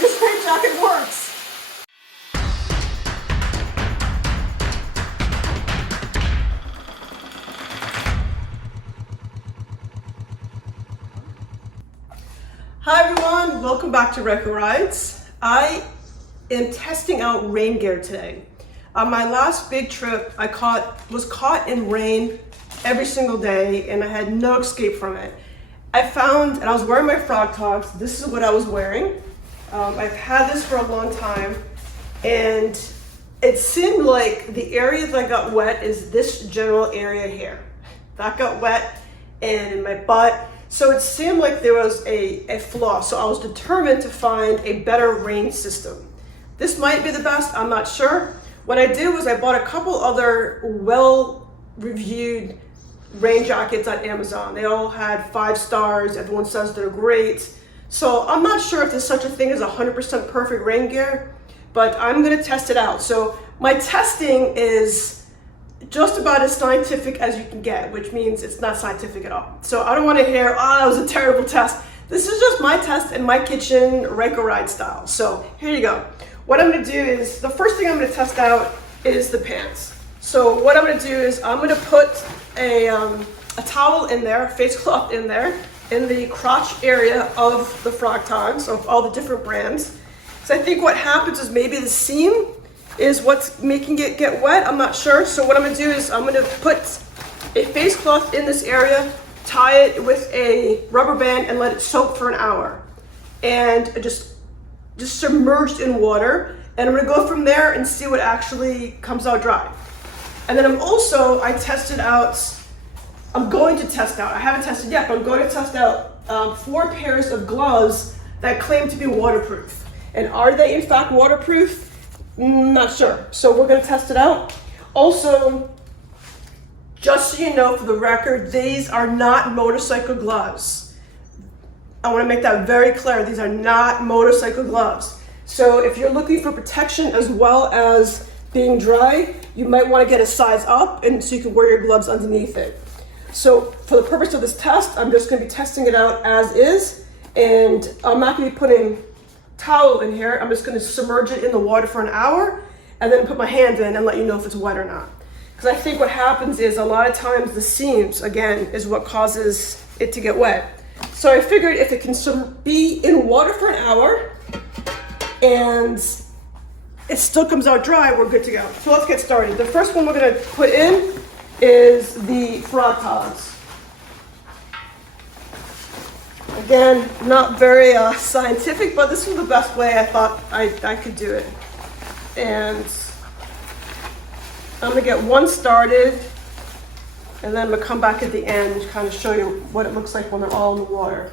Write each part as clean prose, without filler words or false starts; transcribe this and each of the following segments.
this rain jacket works. Hi everyone, welcome back to Rydes and Rydes. I am testing out rain gear today. On my last big trip, I was caught in rain every single day and I had no escape from it. I was wearing my Frogtogs. This is what I was wearing. I've had this for a long time and it seemed like the area that got wet is this general area here. That got wet and in my butt. So it seemed like there was a flaw. So I was determined to find a better rain system. This might be the best, I'm not sure. What I did was I bought a couple other well-reviewed rain jackets on Amazon. They all had 5 stars, everyone says they're great. So I'm not sure if there's such a thing as 100% perfect rain gear, but I'm gonna test it out. So my testing is just about as scientific as you can get, which means it's not scientific at all. So I don't want to hear, oh, that was a terrible test. This is just my test in my kitchen, Rydes and Rydes style. So here you go. What I'm going to do is, the first thing I'm going to test out is the pants. So what I'm going to do is I'm going to put a towel in there, face cloth in there, in the crotch area of the Frogtogs, of all the different brands. So I think what happens is maybe the seam is what's making it get wet. I'm not sure. So what I'm gonna do is I'm gonna put a face cloth in this area, tie it with a rubber band and let it soak for an hour. And just submerged in water. And I'm gonna go from there and see what actually comes out dry. And then I'm going to test out, I haven't tested yet, but I'm going to test out 4 pairs of gloves that claim to be waterproof. And are they in fact waterproof? Not sure. So we're going to test it out. Also, just so you know, for the record, these are not motorcycle gloves. I want to make that very clear. These are not motorcycle gloves. So if you're looking for protection as well as being dry, you might want to get a size up and so you can wear your gloves underneath it. So for the purpose of this test, I'm just going to be testing it out as is. And I'm not going to be putting towel in here. I'm just going to submerge it in the water for an hour and then put my hand in and let you know if it's wet or not. Because I think what happens is a lot of times the seams, again, is what causes it to get wet. So I figured if it can be in water for an hour and it still comes out dry, we're good to go. So let's get started. The first one we're going to put in is the Frogtogs. Again, not very scientific, but this was the best way I thought I could do it. And I'm gonna get one started, and then I'm gonna come back at the end and kind of show you what it looks like when they're all in the water.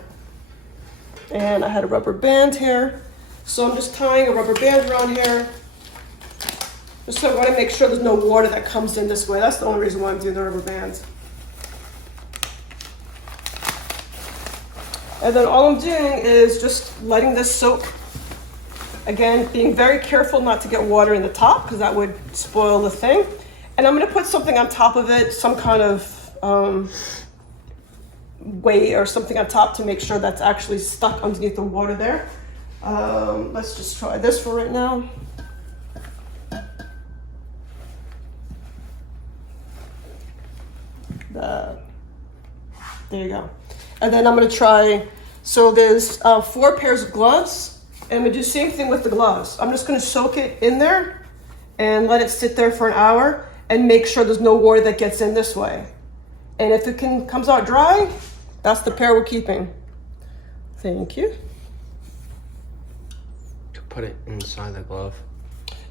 And I had a rubber band here, so I'm just tying a rubber band around here. Just so I want to make sure there's no water that comes in this way. That's the only reason why I'm doing the rubber bands. And then all I'm doing is just letting this soak. Again, being very careful not to get water in the top because that would spoil the thing. And I'm going to put something on top of it, some kind of weight or something on top to make sure that's actually stuck underneath the water there. Let's just try this for right now. There you go. And then I'm going to try, so there's 4 pairs of gloves, and I'm going to do the same thing with the gloves. I'm just going to soak it in there and let it sit there for an hour and make sure there's no water that gets in this way. And if it comes out dry, that's the pair we're keeping. Thank you. To put it inside the glove?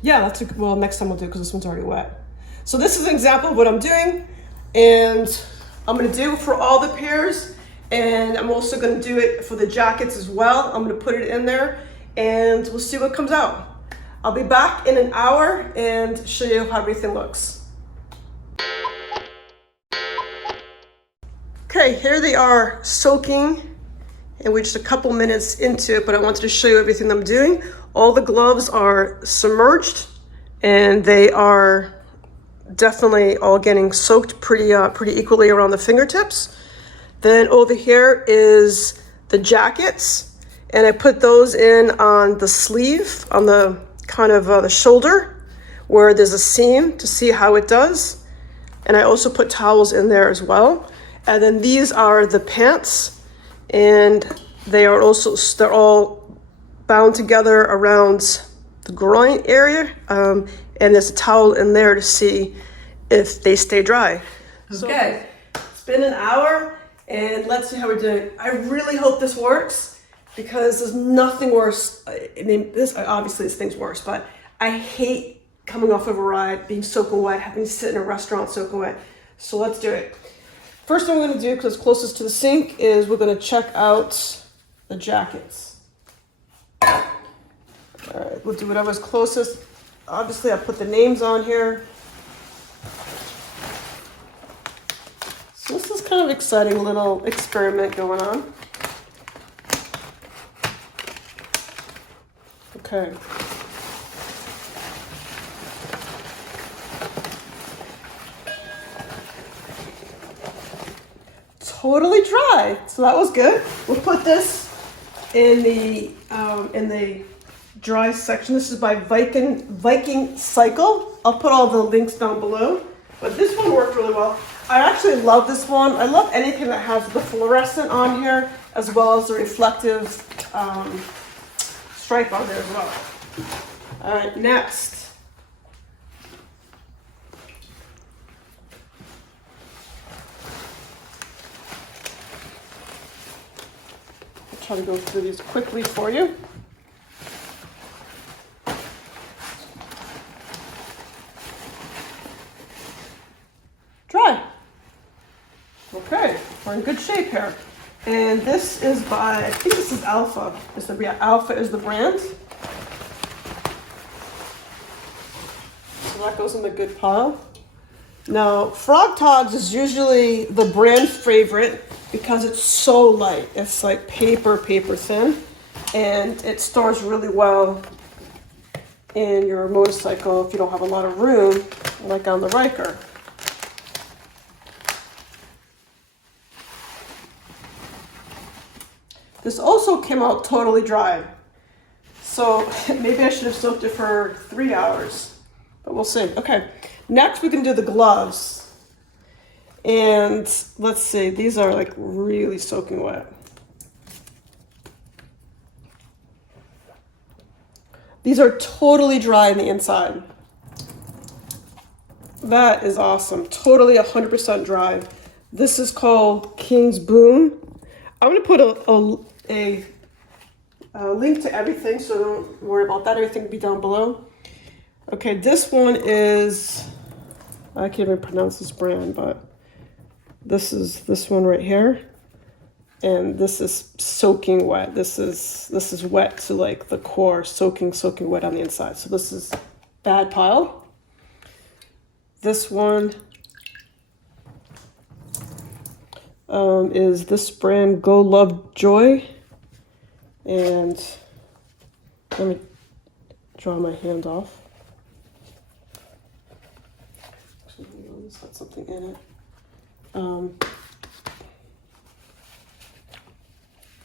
Yeah, well, next time we'll do it because this one's already wet. So this is an example of what I'm doing, and I'm going to do it for all the pairs. And I'm also going to do it for the jackets as well. I'm going to put it in there and we'll see what comes out. I'll be back in an hour and show you how everything looks. Okay, here they are soaking and we're just a couple minutes into it, but I wanted to show you everything I'm doing. All the gloves are submerged and they are definitely all getting soaked pretty equally around the fingertips. Then over here is the jackets, And I put those in on the sleeve, on the kind of the shoulder, where there's a seam to see how it does. And I also put towels in there as well. And then these are the pants, and they're all bound together around the groin area. And there's a towel in there to see if they stay dry. Okay, it's been an hour, and let's see how we're doing. I really hope this works, because there's nothing worse. I mean, obviously this thing's worse, but I hate coming off of a ride, being soaking wet, having to sit in a restaurant soaking wet. So let's do it. First thing we're gonna do, because it's closest to the sink, is we're gonna check out the jackets. All right, we'll do whatever's closest. Obviously, I put the names on here. So this is kind of exciting little experiment going on. Okay. Totally dry, so that was good. We'll put this in the dry section. This is by Viking Cycle. I'll put all the links down below, but this one worked really well. I actually love this one. I love anything that has the fluorescent on here, as well as the reflective stripe on there as well. All right, next. I'll try to go through these quickly for you. Dry. Okay, we're in good shape here. And this is by, I think this is Alpha. Alpha is the brand. So that goes in the good pile. Now, Frogtogs is usually the brand favorite because it's so light. It's like paper thin. And it stores really well in your motorcycle if you don't have a lot of room, like on the Ryker. This also came out totally dry. So maybe I should have soaked it for 3 hours, but we'll see. Okay, next we can do the gloves. And let's see, these are like really soaking wet. These are totally dry on the inside. That is awesome, totally 100% dry. This is called King's Boom. I'm gonna put a link to everything, so don't worry about that. Everything will be down below. Okay, this one is, I can't even pronounce this brand, but this is this one right here. And this is soaking wet. This is wet to like the core, soaking wet on the inside. So this is bad pile. This one is this brand, Go Love Joy. And let me draw my hand off. Actually, this had something in it.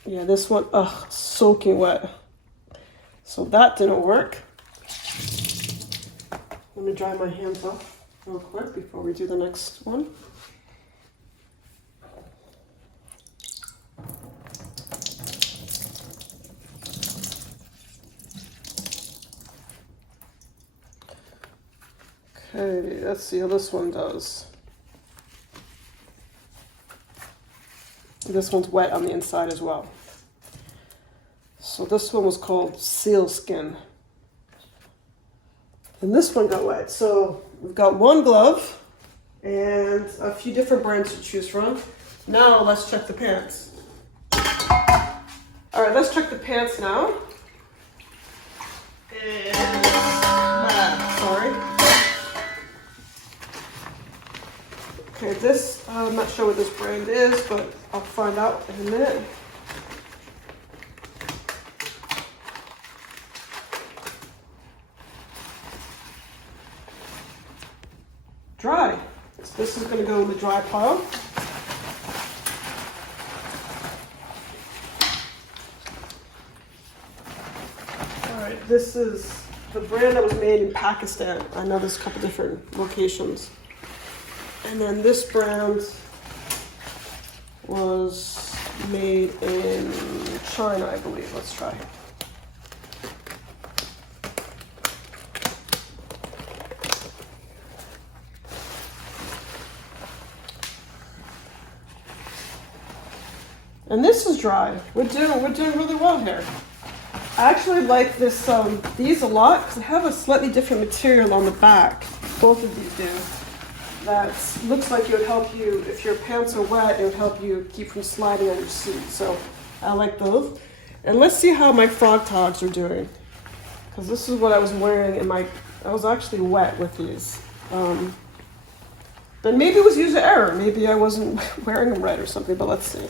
Yeah, this one, soaking wet. So that didn't work. Let me dry my hands off real quick before we do the next one. Okay, let's see how this one does. This one's wet on the inside as well. So this one was called Sealskin. And this one got wet. So we've got one glove and a few different brands to choose from. Now let's check the pants. All right, let's check the pants now. And, sorry. Okay, this, I'm not sure what this brand is, but I'll find out in a minute. Dry. So this is going to go in the dry pile. This is the brand that was made in Pakistan. I know there's a couple different locations. And then this brand was made in China, I believe. Let's try. And this is dry. We're doing really well here. I actually like this these a lot because they have a slightly different material on the back. Both of these do. That looks like it would help you if your pants are wet. It would help you keep from sliding on your seat. So I like those. And let's see how my Frogtogs are doing. Because this is what I was wearing in I was actually wet with these. But maybe it was user error. Maybe I wasn't wearing them right or something. But let's see.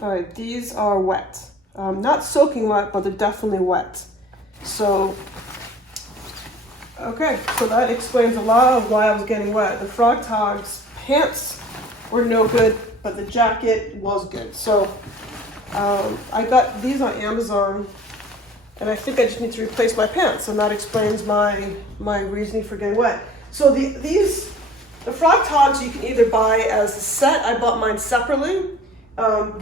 All right, these are wet. Not soaking wet, but they're definitely wet. So, okay, so that explains a lot of why I was getting wet. The Frogtogs pants were no good, but the jacket was good. So, I got these on Amazon, and I think I just need to replace my pants, and that explains my reasoning for getting wet. So the Frogtogs you can either buy as a set. I bought mine separately.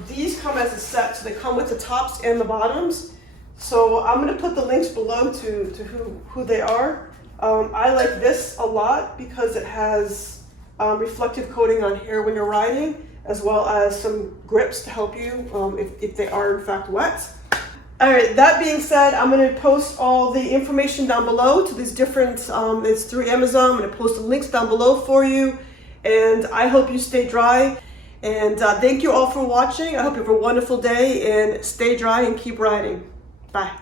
These come as a set, so they come with the tops and the bottoms. So I'm going to put the links below to who they are. I like this a lot because it has reflective coating on here when you're riding, as well as some grips to help you if they are in fact wet. All right, that being said, I'm going to post all the information down below to these different, it's through Amazon. I'm going to post the links down below for you, and I hope you stay dry. And thank you all for watching. I hope you have a wonderful day and stay dry and keep riding. Bye.